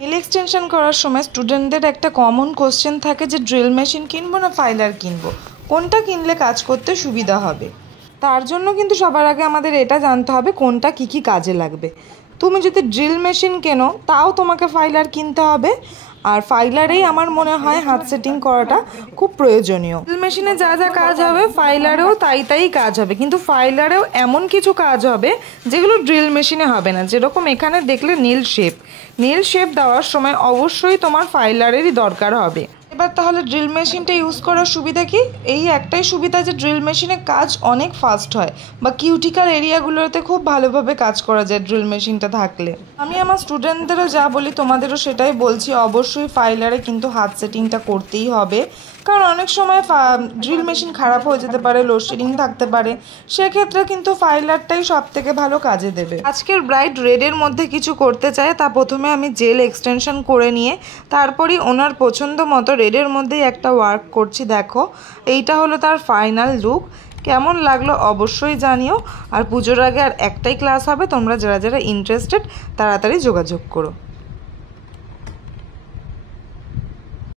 Nail extension করার সময় স্টুডেন্টদের একটা কমন কোশ্চেন থাকে যে ড্রিল মেশিন কিনবো না ফাইলার কিনবো, কোনটা কিনলে কাজ করতে সুবিধা হবে। তার জন্য কিন্তু সবার আগে আমাদের এটা জানতে হবে কোনটা কী কী কাজে লাগবে। তুমি যদি ড্রিল মেশিন কেনো তাও তোমাকে ফাইলার কিনতে হবে, আর ফাইলারেই আমার মনে হয় হাত সেটিং করাটা খুব প্রয়োজনীয়। ড্রিল মেশিনে যা যা কাজ হবে ফাইলারেও তাই কাজ হবে, কিন্তু ফাইলারেও এমন কিছু কাজ হবে যেগুলো ড্রিল মেশিনে হবে না। যেরকম এখানে দেখলে নীল শেপ দেওয়ার সময় অবশ্যই তোমার ফাইলারেরই দরকার হবে। এবার তাহলে ড্রিল মেশিনটা ইউজ করার সুবিধা কি? এই একটাই সুবিধা যে ড্রিল মেশিনে কাজ অনেক ফাস্ট হয়, বা কিউটিক্যাল এরিয়াগুলোতে খুব ভালোভাবে কাজ করা যায় ড্রিল মেশিনটা থাকলে। আমি আমার স্টুডেন্টদেরও যা বলি তোমাদেরও সেটাই বলছি, অবশ্যই ফাইলারে কিন্তু হাত সেটিংটা করতেই হবে, কারণ অনেক সময় ড্রিল মেশিন খারাপ হয়ে যেতে পারে, লোডশেডিং থাকতে পারে, সেক্ষেত্রে কিন্তু ফাইলারটাই সব থেকে ভালো কাজে দেবে। আজকের ব্রাইড রেডের মধ্যে কিছু করতে চায়, তা প্রথমে আমি জেল এক্সটেনশন করে নিয়ে তারপরই ওনার পছন্দ মতো রেডের মধ্যেই একটা ওয়ার্ক করছি। দেখো এইটা হলো তার ফাইনাল লুক। কেমন লাগলো অবশ্যই জানিও। আর পুজোর আগে আর একটাই ক্লাস হবে, তোমরা যারা যারা ইন্টারেস্টেড তাড়াতাড়ি যোগাযোগ করো।